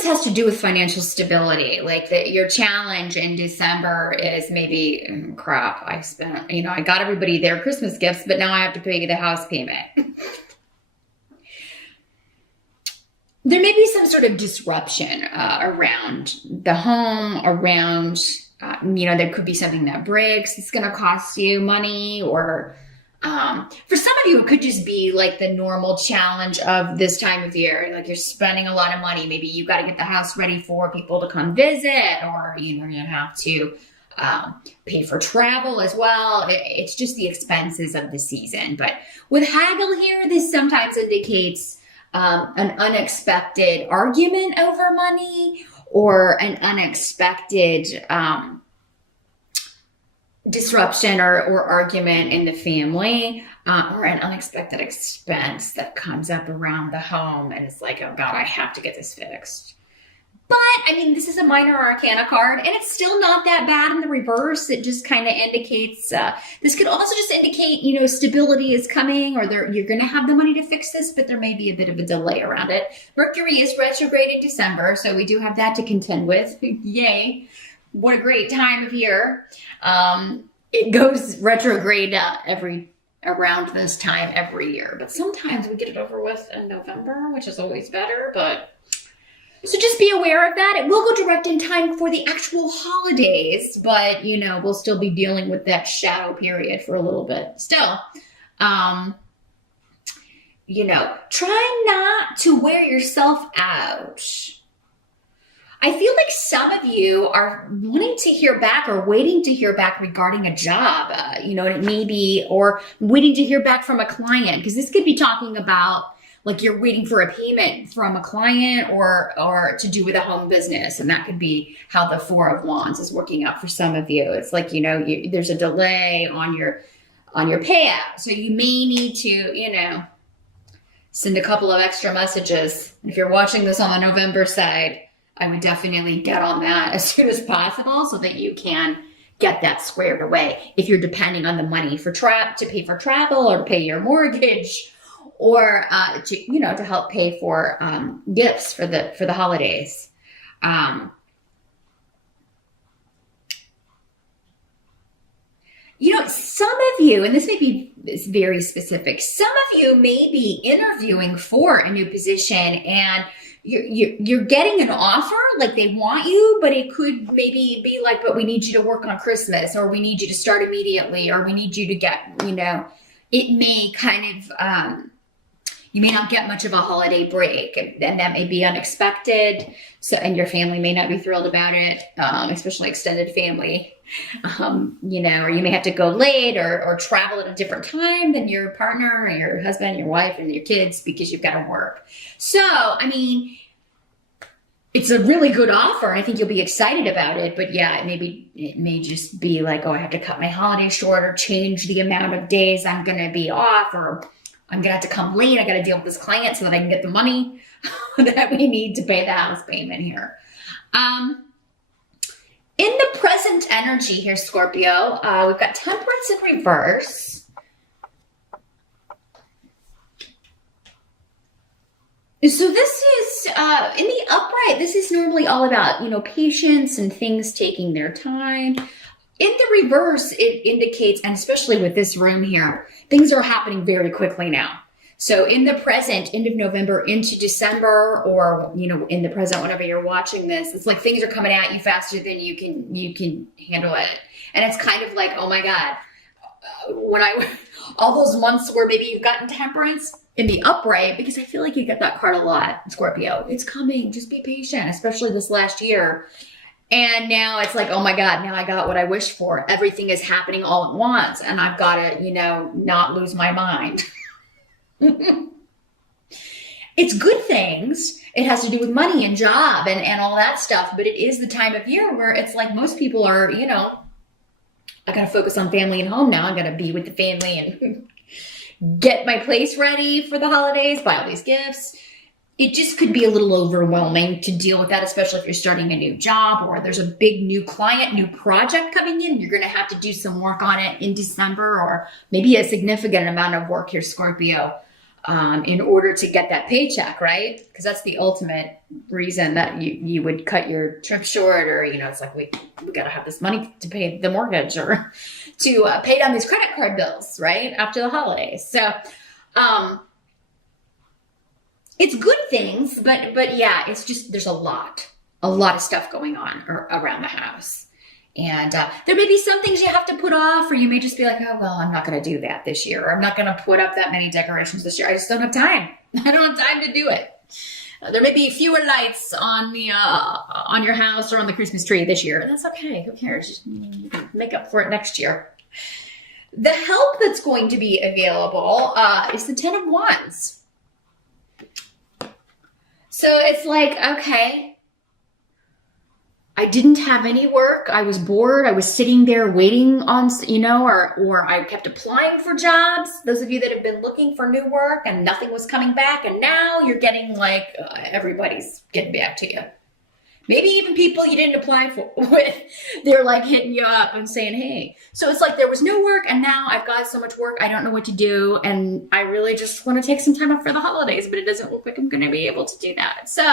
this has to do with financial stability. Like that your challenge in December is maybe, crap, I spent, I got everybody their Christmas gifts, but now I have to pay the house payment. There may be some sort of disruption around the home, around, there could be something that breaks. It's going to cost you money, or for some of you, it could just be like the normal challenge of this time of year. Like you're spending a lot of money. Maybe you got to get the house ready for people to come visit, or, you have to pay for travel as well. It's just the expenses of the season. But with haggle here, this sometimes indicates an unexpected argument over money, or an unexpected disruption or argument in the family, or an unexpected expense that comes up around the home, and it's like, oh God, I have to get this fixed. But this is a minor arcana card, and it's still not that bad in the reverse. It just kind of indicates, this could also just indicate, stability is coming, or you're going to have the money to fix this, but there may be a bit of a delay around it. Mercury is retrograde in December, so we do have that to contend with. Yay. What a great time of year. It goes retrograde around this time every year, but sometimes we get it over with in November, which is always better, so just be aware of that. It will go direct in time for the actual holidays, but, we'll still be dealing with that shadow period for a little bit. Still, try not to wear yourself out. I feel like some of you are wanting to hear back or waiting to hear back regarding a job, it may be, or waiting to hear back from a client, because this could be talking about like you're waiting for a payment from a client, or to do with a home business. And that could be how the Four of Wands is working out for some of you. It's like, there's a delay on your payout. So you may need to, send a couple of extra messages. If you're watching this on the November side, I would definitely get on that as soon as possible so that you can get that squared away. If you're depending on the money to pay for travel, or to pay your mortgage, or to help pay for gifts for the holidays. Some of you, and this may be very specific, some of you may be interviewing for a new position, and you're getting an offer, like they want you, but it could maybe be like, but we need you to work on Christmas, or we need you to start immediately, or we need you to get, it may kind of, you may not get much of a holiday break, and that may be unexpected. So, and your family may not be thrilled about it, especially extended family, or you may have to go late or travel at a different time than your partner or your husband, your wife, and your kids, because you've got to work. So, it's a really good offer. I think you'll be excited about it, but yeah, it may just be like, oh, I have to cut my holiday short, or change the amount of days I'm going to be off, or I'm going to have to come late. I got to deal with this client so that I can get the money that we need to pay the house payment here. In the present energy here, Scorpio, we've got Temperance in reverse. So this is, in the upright, this is normally all about, patience and things taking their time. In the reverse, it indicates, and especially with this room here, things are happening very quickly now. So in the present, end of November into December, or, in the present, whenever you're watching this, it's like things are coming at you faster than you can handle it. And it's kind of like, oh my God, all those months where maybe you've gotten Temperance in the upright, because I feel like you get that card a lot, Scorpio. It's coming, just be patient, especially this last year. And now it's like, oh my God, now I got what I wished for. Everything is happening all at once, and I've got to, not lose my mind. It's good things. It has to do with money and job and all that stuff. But it is the time of year where it's like most people are, I got to focus on family and home now. I got to be with the family and get my place ready for the holidays, buy all these gifts. It just could be a little overwhelming to deal with that, especially if you're starting a new job, or there's a big new client, new project coming in. You're going to have to do some work on it in December, or maybe a significant amount of work here, Scorpio. in order to get that paycheck, right? Because that's the ultimate reason that you would cut your trip short, or, it's like, we got to have this money to pay the mortgage or to pay down these credit card bills, right? After the holidays. So, it's good things, but yeah, it's just, there's a lot of stuff going on around the house. And there may be some things you have to put off, or you may just be like, oh, well, I'm not going to do that this year, or I'm not going to put up that many decorations this year. I just don't have time. I don't have time to do it. There may be fewer lights on the on your house or on the Christmas tree this year. That's okay. Who cares? Just make up for it next year. The help that's going to be available is the Ten of Wands. So it's like, okay, I didn't have any work. I was bored. I was sitting there waiting on, or I kept applying for jobs. Those of you that have been looking for new work and nothing was coming back. And now you're getting everybody's getting back to you. Maybe even people you didn't apply for with, they're like hitting you up and saying, hey. So it's like there was no work and now I've got so much work. I don't know what to do. And I really just want to take some time off for the holidays, but it doesn't look like I'm going to be able to do that. So,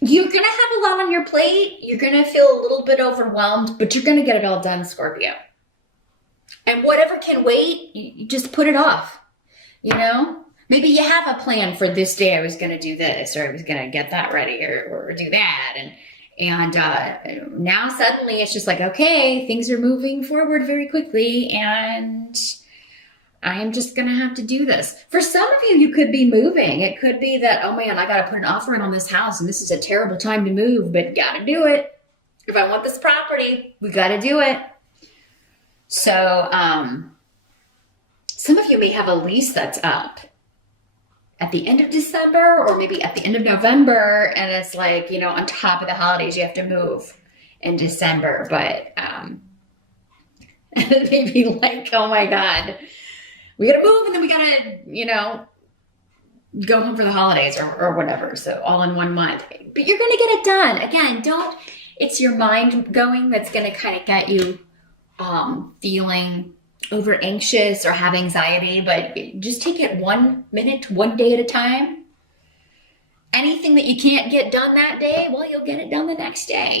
you're going to have a lot on your plate. You're going to feel a little bit overwhelmed, but you're going to get it all done, Scorpio. And whatever can wait, you just put it off. Maybe you have a plan for this day. I was going to do this, or I was going to get that ready, or do that. And now suddenly it's just like, okay, things are moving forward very quickly, and I am just going to have to do this. For some of you, you could be moving. It could be that, oh man, I got to put an offer in on this house and this is a terrible time to move, but got to do it. If I want this property, we got to do it. So, some of you may have a lease that's up at the end of December, or maybe at the end of November. And it's like, on top of the holidays, you have to move in December, but, maybe like, oh my God, we got to move, and then we got to, go home for the holidays or whatever. So all in 1 month, but you're going to get it done. Again, it's your mind going that's going to kind of get you feeling over anxious or have anxiety, but just take it 1 minute, 1 day at a time. Anything that you can't get done that day, well, you'll get it done the next day,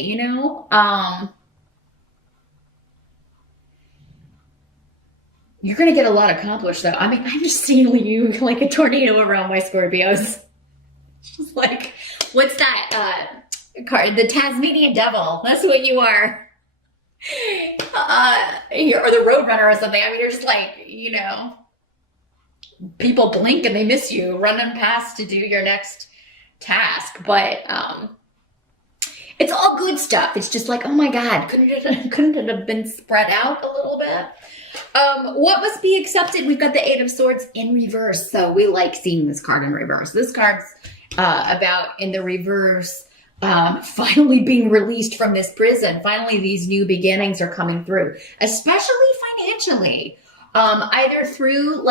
You're going to get a lot accomplished, though. I mean, I'm just seeing you like a tornado around my Scorpios. Just like, what's that card? The Tasmanian Devil. That's what you are. Or the Roadrunner or something. I mean, you're just like, people blink and they miss you, running past to do your next task. But it's all good stuff. It's just like, oh my God, couldn't it have been spread out a little bit? What must be accepted? We've got the Eight of Swords in reverse. So we like seeing this card in reverse. This card's about, in the reverse, finally being released from this prison. Finally, these new beginnings are coming through, especially financially. Either through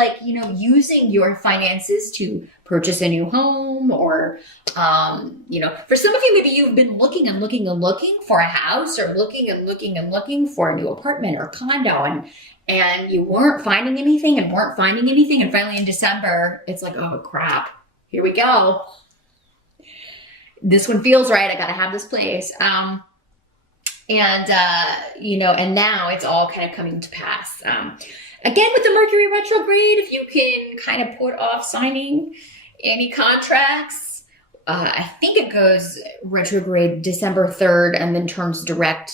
using your finances to purchase a new home, or, for some of you, maybe you've been looking and looking and looking for a house, or looking and looking and looking for a new apartment or condo, and you weren't finding anything. And finally in December, it's like, oh crap, here we go. This one feels right. I got to have this place. And now it's all kind of coming to pass. Again, with the Mercury retrograde, if you can kind of put off signing any contracts, I think it goes retrograde December 3rd and then turns direct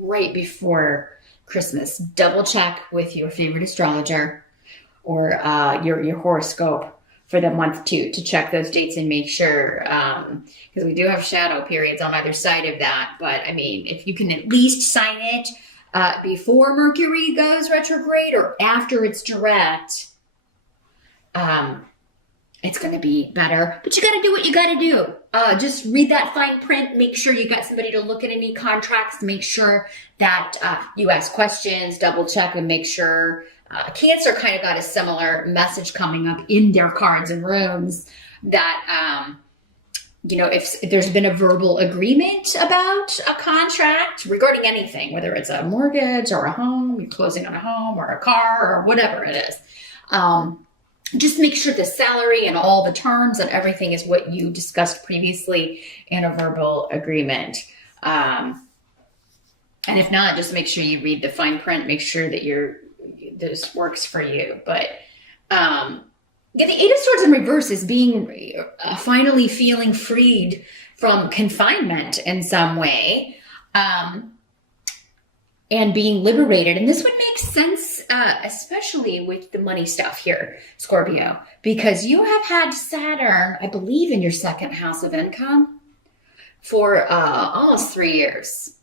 right before Christmas. Double check with your favorite astrologer or your horoscope for the month to check those dates and make sure, because we do have shadow periods on either side of that. But I mean, if you can at least sign it before Mercury goes retrograde or after it's direct, it's going to be better. But you got to do what you got to do. Just read that fine print. Make sure you got somebody to look at any contracts. Make sure that you ask questions, double check, and make sure. Cancer kind of got a similar message coming up in their cards and runes that if there's been a verbal agreement about a contract regarding anything, whether it's a mortgage or a home, you're closing on a home or a car or whatever it is, just make sure the salary and all the terms and everything is what you discussed previously in a verbal agreement. And if not, just make sure you read the fine print, make sure that this works for you. But the Eight of Swords in reverse is being finally feeling freed from confinement in some way, and being liberated. And this would make sense, especially with the money stuff here, Scorpio, because you have had Saturn, I believe, in your second house of income for almost 3 years.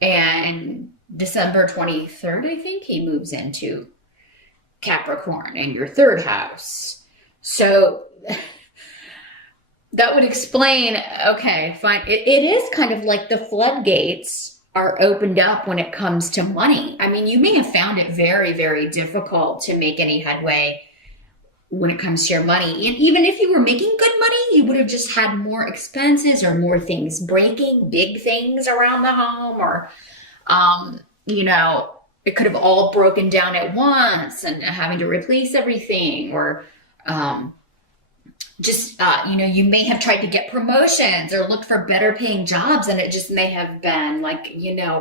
And December 23rd, I think, he moves into Capricorn in your third house. So that would explain, okay, fine. It is kind of like the floodgates are opened up when it comes to money. I mean, you may have found it very, very difficult to make any headway when it comes to your money. And even if you were making good money, you would have just had more expenses or more things breaking, big things around the home, or, it could have all broken down at once and having to replace everything, or, you may have tried to get promotions or looked for better paying jobs, and it just may have been like,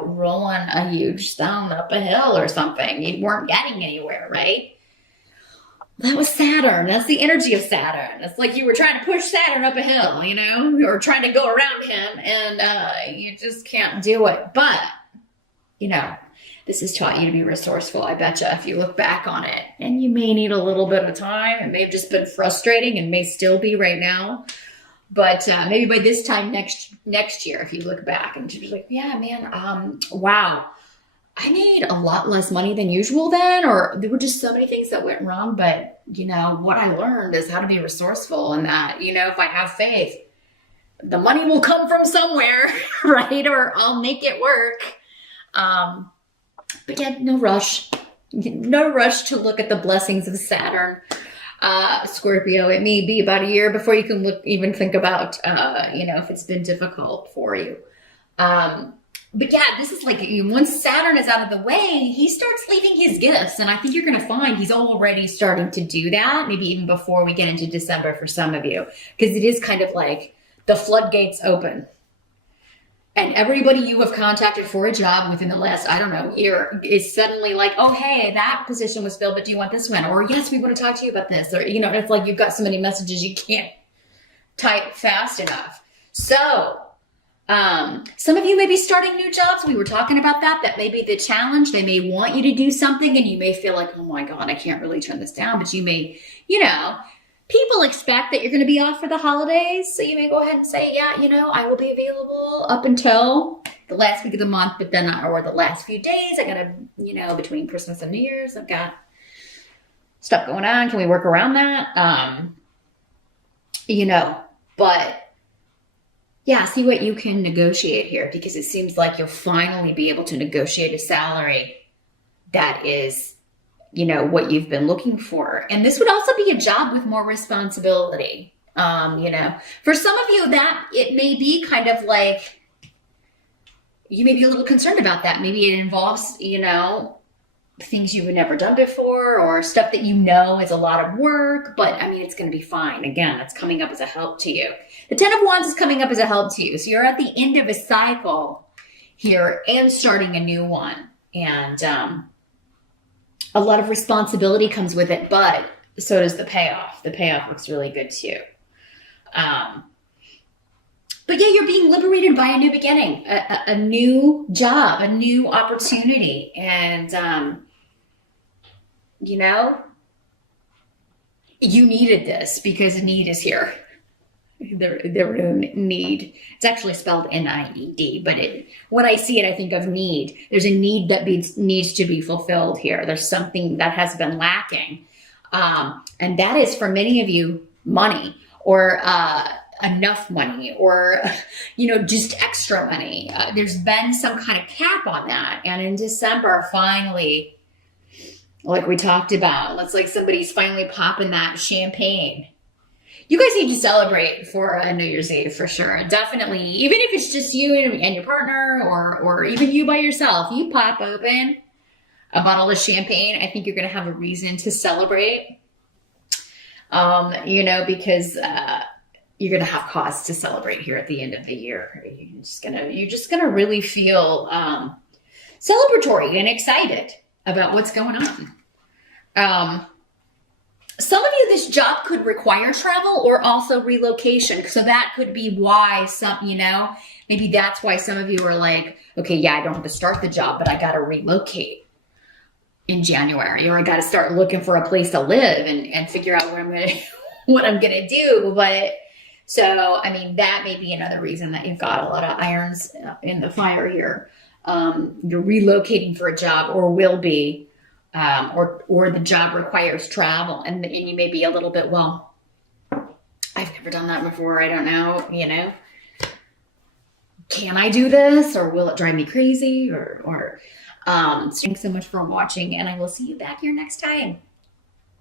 rolling a huge stone up a hill or something. You weren't getting anywhere, right? That was Saturn. That's the energy of Saturn. It's like you were trying to push Saturn up a hill, or trying to go around him, and you just can't do it. But, this has taught you to be resourceful, I betcha, if you look back on it. And you may need a little bit of time. It may have just been frustrating and may still be right now. But maybe by this time next year, if you look back and you're like, yeah, man, wow, I made a lot less money than usual then, or there were just so many things that went wrong. But, what I learned is how to be resourceful, and that, if I have faith, the money will come from somewhere, right? Or I'll make it work. But yeah, no rush. No rush to look at the blessings of Saturn, Scorpio. It may be about a year before you can even think about, if it's been difficult for you. But yeah, this is like, once Saturn is out of the way, he starts leaving his gifts. And I think you're going to find he's already starting to do that, maybe even before we get into December for some of you, because it is kind of like the floodgates open. And everybody you have contacted for a job within the last, year is suddenly like, oh, hey, that position was filled, but do you want this one? Or yes, we want to talk to you about this. Or, it's like you've got so many messages you can't type fast enough. So some of you may be starting new jobs. We were talking about that may be the challenge. They may want you to do something and you may feel like, oh my God, I can't really turn this down. But you may, people expect that you're going to be off for the holidays. So you may go ahead and say, yeah, I will be available up until the last week of the month, but then, or the last few days, I got to, between Christmas and New Year's, I've got stuff going on. Can we work around that? But yeah, see what you can negotiate here, because it seems like you'll finally be able to negotiate a salary that is, what you've been looking for. And this would also be a job with more responsibility. For some of you, that it may be kind of like, you may be a little concerned about that. Maybe it involves, things you've never done before, or stuff that is a lot of work, but it's going to be fine. Again, it's coming up as a help to you. The Ten of Wands is coming up as a help to you. So you're at the end of a cycle here and starting a new one. And, a lot of responsibility comes with it, but so does the payoff. The payoff looks really good too. But yeah, you're being liberated by a new beginning, a new job, a new opportunity. And, you needed this because need is here. The need. It's actually spelled N-I-E-D, but when I see it, I think of need. There's a need that needs to be fulfilled here. There's something that has been lacking. And that is, for many of you, money, or enough money, or, just extra money. There's been some kind of cap on that. And in December, finally, like we talked about, it's like somebody's finally popping that champagne. You guys need to celebrate for New Year's Eve for sure. Definitely, even if it's just you and your partner, or even you by yourself, you pop open a bottle of champagne. I think you're going to have a reason to celebrate. Because you're going to have cause to celebrate here at the end of the year. You're just gonna really feel celebratory and excited about what's going on. Some of you, this job could require travel or also relocation. So that could be why maybe that's why some of you are like, okay, yeah, I don't have to start the job, but I got to relocate in January, or I got to start looking for a place to live and figure out what I'm going to do. But so, I mean, that may be another reason that you've got a lot of irons in the fire here. You're relocating for a job, or will be. Or the job requires travel, and you may be a little bit, well, I've never done that before. I don't know, can I do this, or will it drive me crazy? So thanks so much for watching, and I will see you back here next time.